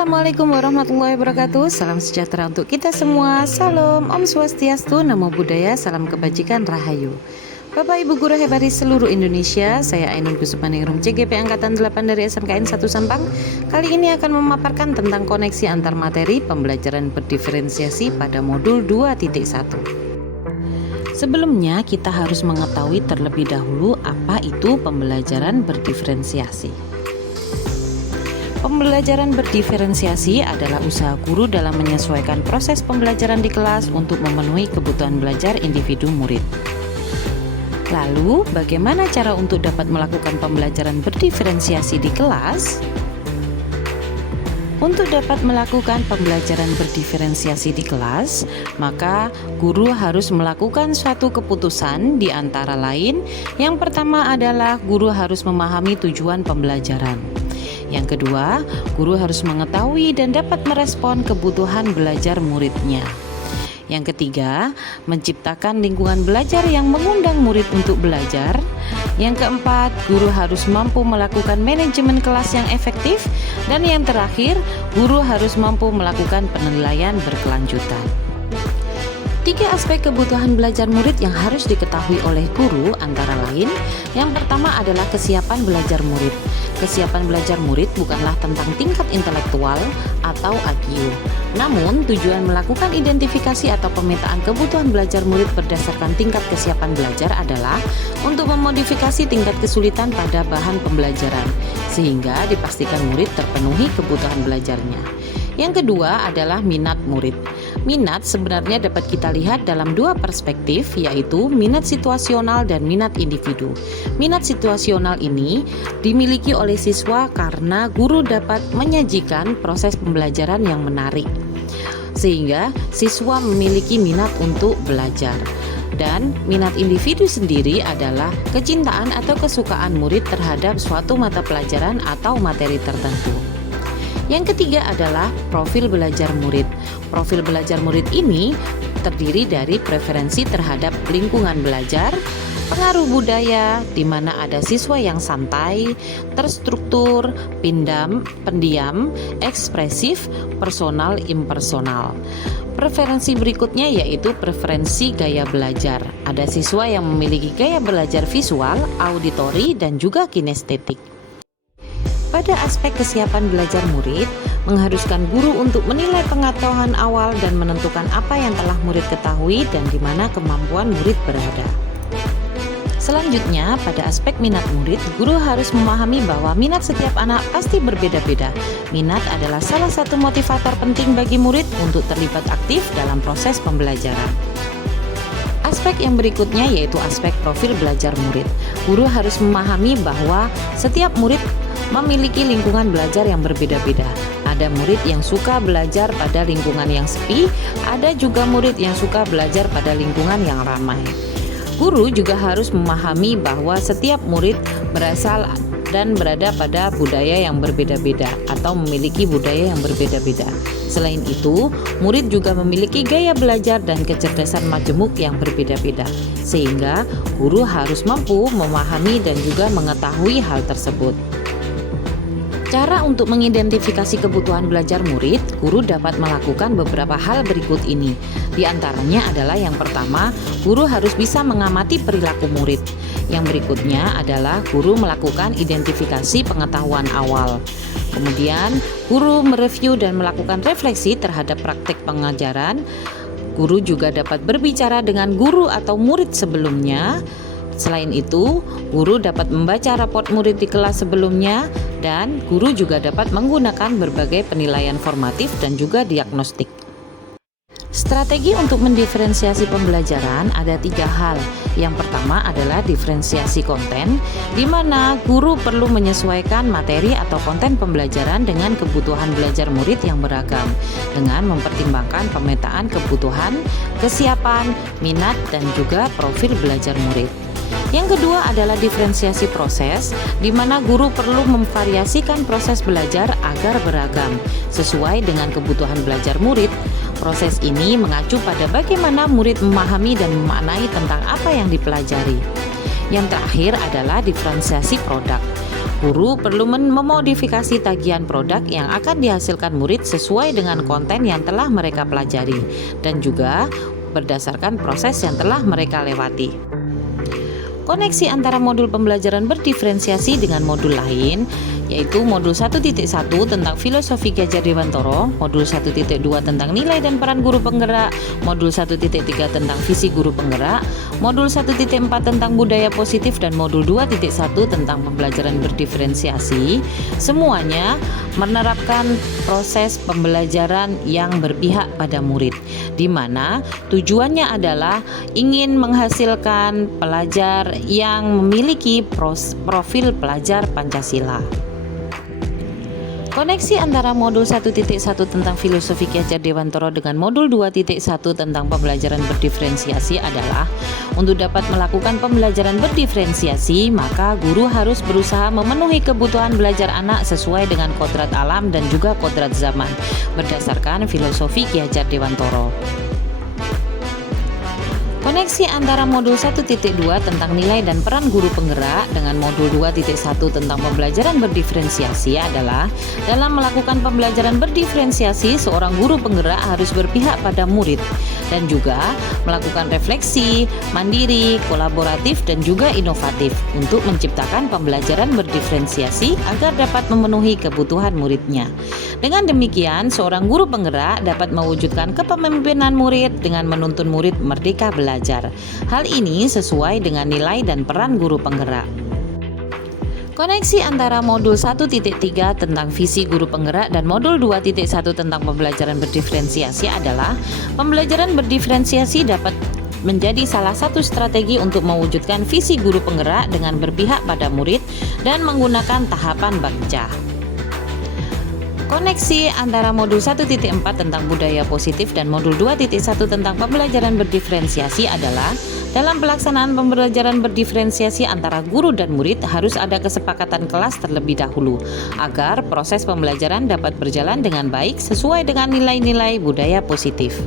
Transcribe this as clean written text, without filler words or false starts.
Assalamualaikum warahmatullahi wabarakatuh. Salam sejahtera untuk kita semua. Salam, Om Swastiastu, Namo Buddhaya, salam kebajikan, Rahayu. Bapak Ibu guru hebat di seluruh Indonesia, saya Ainun Kusumaningrum CGP Angkatan 8 dari SMKN 1 Sampang. Kali ini akan memaparkan tentang koneksi antar materi pembelajaran berdiferensiasi pada modul 2.1. Sebelumnya kita harus mengetahui terlebih dahulu apa itu pembelajaran berdiferensiasi. Pembelajaran berdiferensiasi adalah usaha guru dalam menyesuaikan proses pembelajaran di kelas untuk memenuhi kebutuhan belajar individu murid. Lalu, bagaimana cara untuk dapat melakukan pembelajaran berdiferensiasi di kelas? Untuk dapat melakukan pembelajaran berdiferensiasi di kelas, maka guru harus melakukan suatu keputusan di antara lain. Yang pertama adalah guru harus memahami tujuan pembelajaran. Yang kedua, guru harus mengetahui dan dapat merespon kebutuhan belajar muridnya. Yang ketiga, menciptakan lingkungan belajar yang mengundang murid untuk belajar. Yang keempat, guru harus mampu melakukan manajemen kelas yang efektif. Dan yang terakhir, guru harus mampu melakukan penilaian berkelanjutan. 3 aspek kebutuhan belajar murid yang harus diketahui oleh guru antara lain. Yang pertama adalah kesiapan belajar murid. Kesiapan belajar murid bukanlah tentang tingkat intelektual atau IQ. Namun, tujuan melakukan identifikasi atau pemetaan kebutuhan belajar murid berdasarkan tingkat kesiapan belajar adalah untuk memodifikasi tingkat kesulitan pada bahan pembelajaran, sehingga dipastikan murid terpenuhi kebutuhan belajarnya. Yang kedua adalah minat murid. Minat sebenarnya dapat kita lihat dalam 2 perspektif, yaitu minat situasional dan minat individu. Minat situasional ini dimiliki oleh siswa karena guru dapat menyajikan proses pembelajaran yang menarik, sehingga siswa memiliki minat untuk belajar. Dan minat individu sendiri adalah kecintaan atau kesukaan murid terhadap suatu mata pelajaran atau materi tertentu. Yang ketiga adalah profil belajar murid. Profil belajar murid ini terdiri dari preferensi terhadap lingkungan belajar, pengaruh budaya di mana ada siswa yang santai, terstruktur, pendiam, ekspresif, personal, impersonal. Preferensi berikutnya yaitu preferensi gaya belajar. Ada siswa yang memiliki gaya belajar visual, auditori, dan juga kinestetik. Pada aspek kesiapan belajar murid, mengharuskan guru untuk menilai pengetahuan awal dan menentukan apa yang telah murid ketahui dan di mana kemampuan murid berada. Selanjutnya, pada aspek minat murid, guru harus memahami bahwa minat setiap anak pasti berbeda-beda. Minat adalah salah satu motivator penting bagi murid untuk terlibat aktif dalam proses pembelajaran. Aspek yang berikutnya yaitu aspek profil belajar murid. Guru harus memahami bahwa setiap murid memiliki lingkungan belajar yang berbeda-beda. Ada murid yang suka belajar pada lingkungan yang sepi, ada juga murid yang suka belajar pada lingkungan yang ramai. Guru juga harus memahami bahwa setiap murid berasal dan berada pada budaya yang berbeda-beda atau memiliki budaya yang berbeda-beda. Selain itu, murid juga memiliki gaya belajar dan kecerdasan majemuk yang berbeda-beda, sehingga guru harus mampu memahami dan juga mengetahui hal tersebut. Cara untuk mengidentifikasi kebutuhan belajar murid, guru dapat melakukan beberapa hal berikut ini. Di antaranya adalah yang pertama, guru harus bisa mengamati perilaku murid. Yang berikutnya adalah guru melakukan identifikasi pengetahuan awal. Kemudian, guru mereview dan melakukan refleksi terhadap praktik pengajaran. Guru juga dapat berbicara dengan guru atau murid sebelumnya. Selain itu, guru dapat membaca raport murid di kelas sebelumnya, dan guru juga dapat menggunakan berbagai penilaian formatif dan juga diagnostik. Strategi untuk mendiferensiasi pembelajaran ada 3 hal. Yang pertama adalah diferensiasi konten, di mana guru perlu menyesuaikan materi atau konten pembelajaran dengan kebutuhan belajar murid yang beragam, dengan mempertimbangkan pemetaan kebutuhan, kesiapan, minat, dan juga profil belajar murid. Yang kedua adalah diferensiasi proses, di mana guru perlu memvariasikan proses belajar agar beragam, sesuai dengan kebutuhan belajar murid. Proses ini mengacu pada bagaimana murid memahami dan memaknai tentang apa yang dipelajari. Yang terakhir adalah diferensiasi produk. Guru perlu memodifikasi tagihan produk yang akan dihasilkan murid sesuai dengan konten yang telah mereka pelajari dan juga berdasarkan proses yang telah mereka lewati. Koneksi antara modul pembelajaran berdiferensiasi dengan modul lain, yaitu modul 1.1 tentang filosofi Ki Hajar Dewantara, modul 1.2 tentang nilai dan peran guru penggerak, modul 1.3 tentang visi guru penggerak, modul 1.4 tentang budaya positif, dan modul 2.1 tentang pembelajaran berdiferensiasi, semuanya menerapkan proses pembelajaran yang berpihak pada murid, di mana tujuannya adalah ingin menghasilkan pelajar yang memiliki profil pelajar Pancasila. Koneksi antara modul 1.1 tentang filosofi Ki Hajar Dewantara dengan modul 2.1 tentang pembelajaran berdiferensiasi adalah untuk dapat melakukan pembelajaran berdiferensiasi, maka guru harus berusaha memenuhi kebutuhan belajar anak sesuai dengan kodrat alam dan juga kodrat zaman berdasarkan filosofi Ki Hajar Dewantara. Koneksi antara modul 1.2 tentang nilai dan peran guru penggerak dengan modul 2.1 tentang pembelajaran berdiferensiasi adalah dalam melakukan pembelajaran berdiferensiasi, seorang guru penggerak harus berpihak pada murid dan juga melakukan refleksi, mandiri, kolaboratif, dan juga inovatif untuk menciptakan pembelajaran berdiferensiasi agar dapat memenuhi kebutuhan muridnya. Dengan demikian, seorang guru penggerak dapat mewujudkan kepemimpinan murid dengan menuntun murid merdeka belajar. Hal ini sesuai dengan nilai dan peran guru penggerak. Koneksi antara modul 1.3 tentang visi guru penggerak dan modul 2.1 tentang pembelajaran berdiferensiasi adalah pembelajaran berdiferensiasi dapat menjadi salah satu strategi untuk mewujudkan visi guru penggerak dengan berpihak pada murid dan menggunakan tahapan baca. Koneksi antara modul 1.4 tentang budaya positif dan modul 2.1 tentang pembelajaran berdiferensiasi adalah dalam pelaksanaan pembelajaran berdiferensiasi antara guru dan murid harus ada kesepakatan kelas terlebih dahulu agar proses pembelajaran dapat berjalan dengan baik sesuai dengan nilai-nilai budaya positif.